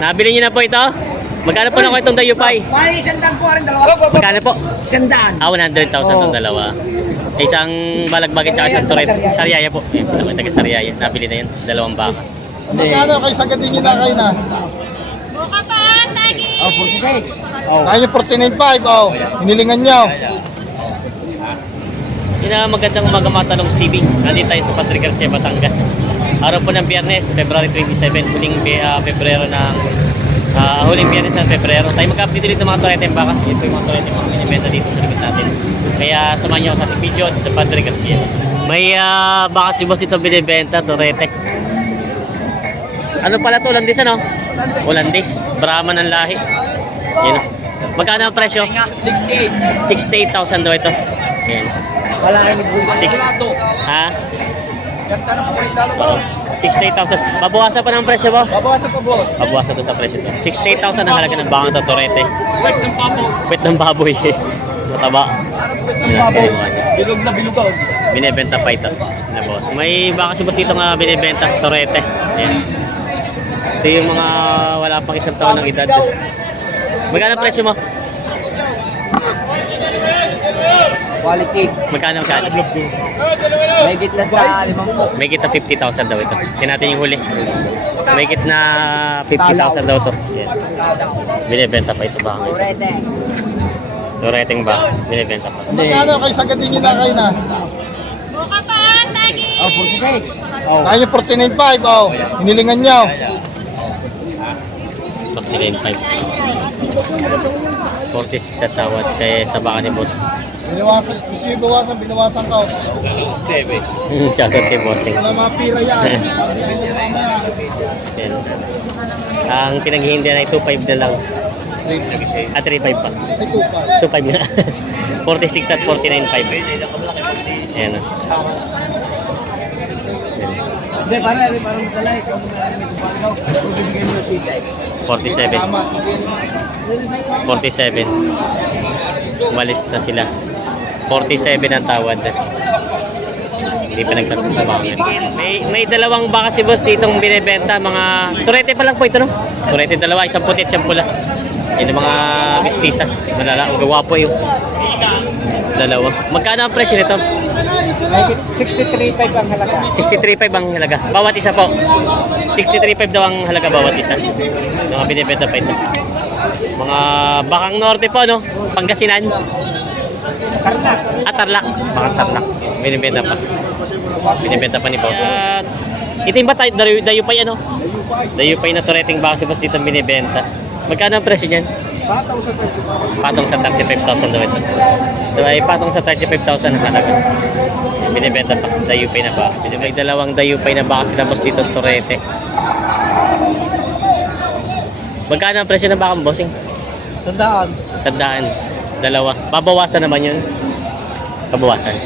Nabili niyo na po ito? Magkano po na ko itong dayupay? May isandaan po rin dalawa. Magkano po? Isandaan. 100,000 itong dalawa. Isang balagbagit tsaka isang turet. Sariaya po. Yan, sila ko taga Sariaya. Nabili na yan. Dalawang baka. Magkano kayo sagatin nyo na kayo na? Buka pa, sagi! Oh, 46. Kaya nyo 49.5, hinilingan nyo. Yun na magandang umaga mga tanong Stevie. Nandito tayo sa Padre Garcia, Batangas. Araw po ng Biyernes, February 27, huling Pebrero ng huling Biyernes ng Pebrero. Tayo mag-update dito mga turete ng baka. Ito yung mga turete mga minibenta dito sa likod natin. Kaya samahan nyo ako sa ating video sa Padre Garcia. May baka si boss dito binibenta, turete. Ano pala to? Holandis ano? Holandis. Brahman ng lahi. Yun o. Magkano ang presyo? 68. 68,000 daw ito. Yan. Wala kayo ni Buba. Ha? Ganda na po kayo dalawa. Oo. 68,000. Babawasan pa ng presyo mo? Babawasan pa, boss. Babawasan to sa presyo to. 68,000 ang halaga ng bakang to, Torete. Pwet ng baboy. Mataba. Parang puwet ng baboy. Bilog na bilog ako. Binibenta pa ito. Na boss. May baka si boss dito nga binibenta, Torete. Yan. Ito yung mga wala pang isang taon ng edad. Magkano ang presyo mo? Quality. Magkano? May gitna sa 50. May kita 50,000 daw ito. Tingnan natin yung huli. May kita 50,000 daw to. Yan. Binibenta pa ito baka ngayon. Purete. Toreteng ba? Binibenta pa. Magkano kayo sagatin nyo na kayo na? Buka pa, sagi! Oh, 46. Kaya nyo 49.5, hinilingan nyo. 49.5. 46 sa tawad kaya sa baka ni boss. Binawasan, gusto nyo bawasan, binawasan ka. Shoutout kay bossing. Wala mga pira yan. Yan. Ang pinaghihindi na ay 2.5 na lang. 3.5 pa. 2.5 na. 46 at 49.5. Ayan o. Hindi, parang dala. Ikaw mo na may kumagaw. Bibigyan mo na sita. 47. 47. Umalis na sila. 47 ang tawad. Hindi pa nagtasong sa baka. May dalawang baka si boss ditong binibenta. Mga turete pa lang po ito, no? Turete dalawa, isang puti at isang pula. Yan yung mga mistisa. Malala, ang gawa po yung dalawa. Magkano ang presyo nito? 63.5 ang halaga. 63.5 ang halaga. Bawat isa po. 63.5 daw ang halaga bawat isa. Mga binibenta pa ito. Mga bakang norte po, no? Pangasinan. Tarlac. Tarlac. Bakang Tarlac. Binibenta pa. Binibenta pa ni boss. At ito yung ba tayo? Dayupay ano? Dayupay na tureteng baka si boss dito binibenta. Magkano ang presyo niyan? Patong sa 35,000 daw ito. So ay patong sa 35,000 ang halaga. Binibenta pa. Dayupay na ba? May dalawang dayupay na baka sila boss dito turete. Magkano ang presyo ng bakang bossing? 100. 100. Dalawa. Babawasan naman yun. Babawasan.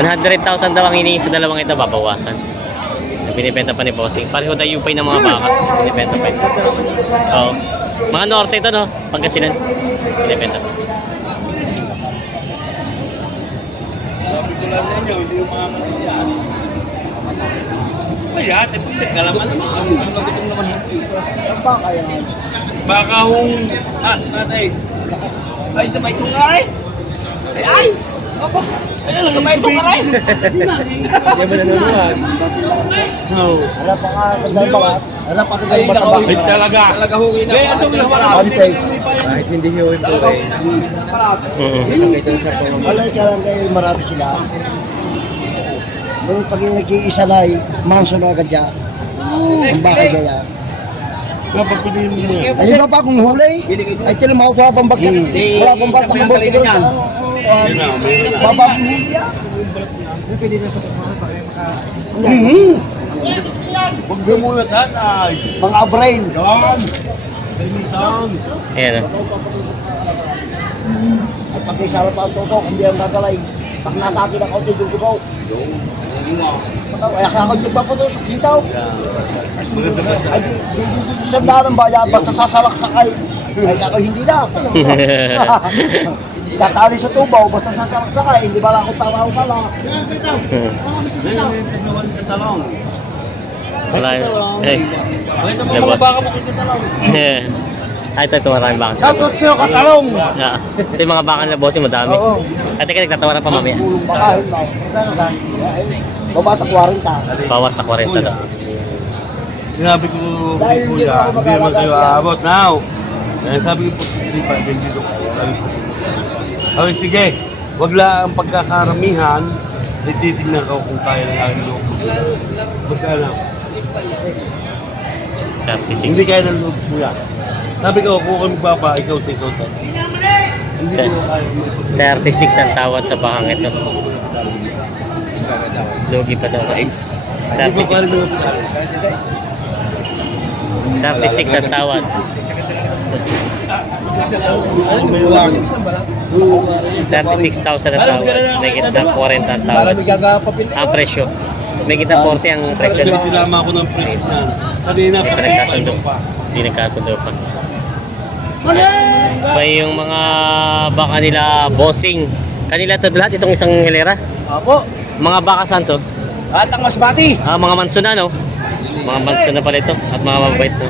100,000 daw ang hinihingi sa dalawang ito. Babawasan. Binibenta pa ni bossing. Pareho dayupay ng mga baka. Binibenta pa ito. Oo. Mga norte ito, no? Pangasinan. Binibenta pa. Ay, ate, pag nagkalaman naman, ang nagutong naman. Saan ba kayo? Baka hong tatay. Ay, sabay itong ngaray. Ay! Aba! Ay, alam, sabay itong ngaray. Kaya mo nanonood. Wala pa ka kagdal ba? Wala pa kagdal ba? Ay, talaga. Talaga hongin na. Ay, itong naman. One face. Kahit hindi siya yung tuloy. Nakita sa pang Wala ka lang kayo marami sila. Ngunit pag nag-iisa na ay manso na agad yan. Ang bakay kaya. Kapag pinin mo na. Ay, iba pa kung huli. Ay, tila mga wala pang bagkat. Wala pang bagkat ng bagkat. Yun na, mayroon na. Baba kung huli yan. Huwag ka muna, tatay. Mga brain. Yan. Kalimutan. Ayan, no? At pag isara pa ang tutok, hindi ang gagalay. Pag nasa akin ang kaunti, yung sugaw. Ay, ako din pa po ito, dito. Maganda ba siya? Ay, di sa daan ng bayan, basta sasalak sakay. Ay, ako hindi na. Tatali sa tubaw, basta sasalak sakay, hindi ba lang ako tama o sala. May tignawan ka sa long. Wala. Yes. Nakita mo Labas. mga baka mo kikita lang. Ay, ito maraming baka sa Shoutout sa'yo, Katalong! ito yung mga baka na bossing, madami. Oo. At teka, nagtatawaran pa mamaya. Pulong bakahin mo. Baba sa 40. Bawas sa 40 daw. Sinabi ko Dahil hindi kuya, mo ako hindi naman kayo magkakagawa. aabot now. Sabi ko po, hindi pa, dito ko. Sabi, sige, wag lang ang pagkakaramihan, ay titignan ko kung kaya ng aking loob. Basta lang, 36. hindi kaya ng loob kuya. Sabi ko, kung kami baba, ikaw take out. Hindi ko kaya. 36 ang tawad sa bakang ito. Lugi pa daw. Hindi ko kaya 36 ang tawad. 36,000 ang tawad. May kita 40 ang tawad. Ang presyo. May kita 40 ang presyo. Kasi tinama ko ng presyo na. Kanina Hindi pa nagkasundo. Hindi nagkasundo pa. Pa yung mga baka nila bossing. Kanila to lahat itong isang hilera. Apo. Mga baka santo. At ang masbati. Mga mansuna no. Mga mansuna pala ito at mga mabait no.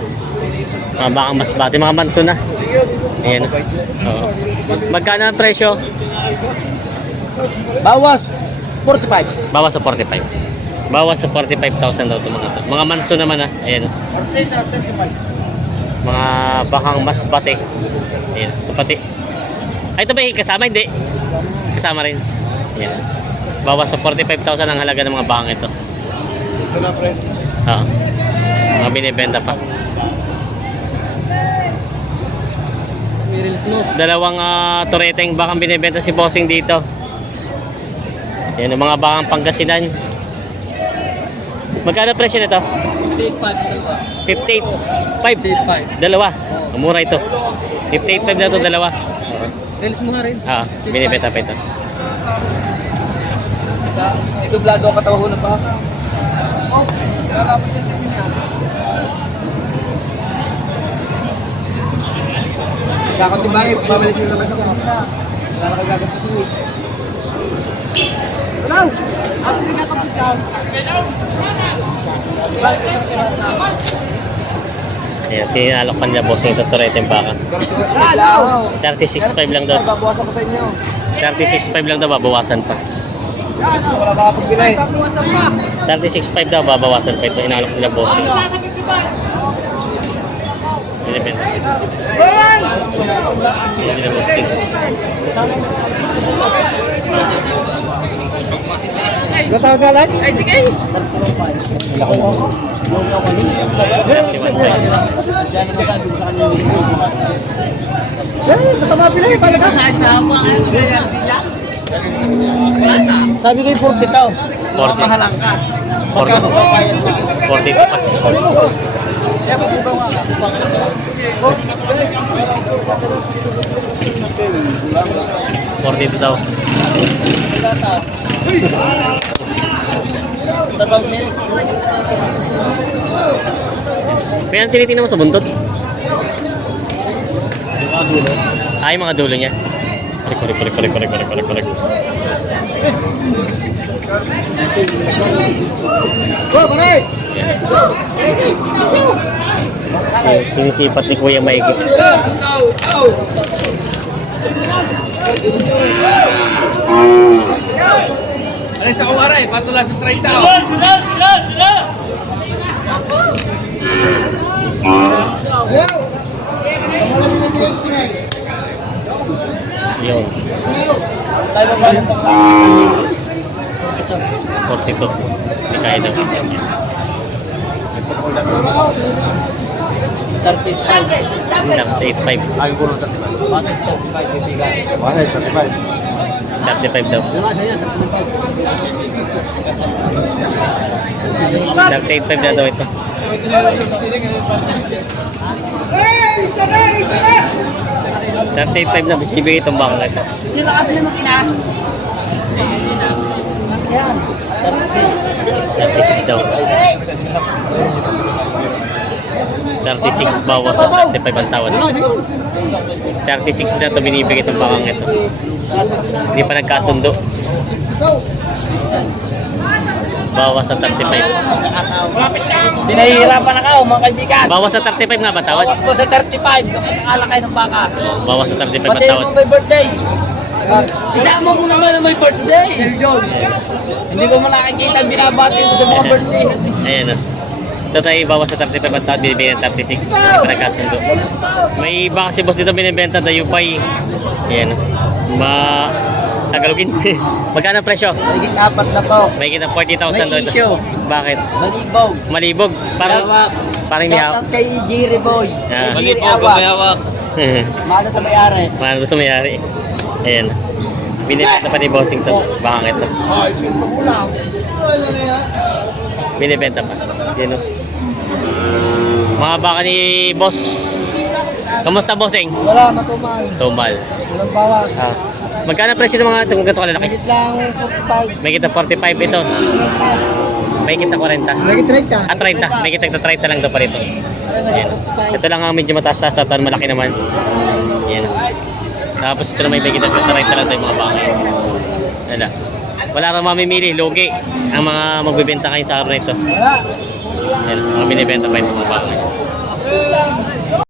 Mga bakang masbati, mga mansuna. Ayan. Oo. Magkano ang presyo? Bawas 45. Bawas sa 45. Bawas sa 45,000 daw ito mga to. Mga manso naman ah. Ayan. 40 na 35. Mga bakang masbati. Ayan. Ito pati. Ay ito ba yung kasama? Hindi. Kasama rin. Ayan. Bawas sa 45,000 ang halaga ng mga bakang ito. Ito na, pre. Oo. Mga binibenta pa. Dalawang tureteng bakang binibenta si bossing dito. Yan ang mga bakang Pangasinan. Magkano presyo nito? 58.5. Dalawa. Mura ito. 58.5 na ito, dalawa. Reels mo nga, Reels. Binibenta pa ito. Ito blado ang katawahon na pa. Kakatibahin, pabalik sila naman sa kumita. Wala na kagagas sa suwi. Hello. Ako nagkakapit ka. Ayan, tinalok pa nila bossing ito, tureteng baka. 36.5 lang daw. Babawasan ko sa inyo. 36.5 lang daw, babawasan pa. Wala makakapagbila eh. 36.5 daw, babawasan pa ito. Inalok nila bossing. Binibenta. Ayan nila bossing. Natagalan? Ay, di kayo. 31.5. Matama pila eh, talaga. Sabi ko yung 40 tao. 40. Mahalang ka. 40 pa. Forty daw. Kaya ang tinitingnan mo sa buntot? Ay, mga dulo niya. Korek. Go, pare. Sinisipat ni Kuya Maigi. Alis ako waray, patula sa 30. Sila! Yun. 42. Hindi kaya daw. 35. Ayaw ko ng 35. Bakit 35? 35 daw. 35 na daw ito. 35 na bibigay itong baka ito. Sino ka pala mo kina? 36 daw. 36 bawas sa 35 ang tawad. 36 na ito binibigay itong bakang ito. Hindi pa nagkasundo. Bawas sa 35. Pinahihirapan na ako, mga kaibigan. Bawas sa 35 nga ba tawad? Bawas po sa 35. Nakakala kayo ng baka. Bawas sa 35 Pati ang tawad. yung may birthday. Isama mo naman na may birthday. Hindi ko man nakikita ang binabati mo sa mga birthday. Ayan o. Ito tayo bawas sa 35 ang tawad, binibigyan ng 36. Nagkasundo. May iba kasi boss dito binibenta, dayupay. Ayan o. Tagalogin. Magkano ang presyo? Higit apat na po. May kita 40,000 May doon. issue. Bakit? Malibog. Malibog. Parang may Shout out kay Jiri Boy. Ah. Kay Jiri Awak. Mada sa mayari. Mahal gusto mayari. Ayan. Binibenta pa ni Bossing to. Bakit ito? Binibenta pa. Yan o. Mga baka ni Boss. Kamusta Bossing? Wala, matumal. Tumal. Walang bawas. Ah. Magkano presyo ng mga itong ganito kalalaki? Higit lang 45. May kita 45 ito. May kita 40. Higit 30. 30. May kita 30 lang daw pa rito. Ayan. Ito lang ang medyo mataas-taas at malaki naman. Ayan. Tapos ito naman may kita 30 lang daw yung mga baka. Wala kang mamimili. Lugi ang mga magbibenta kayo sa araw na ito. Wala. Ayan. Mga binibenta pa yung mga baka.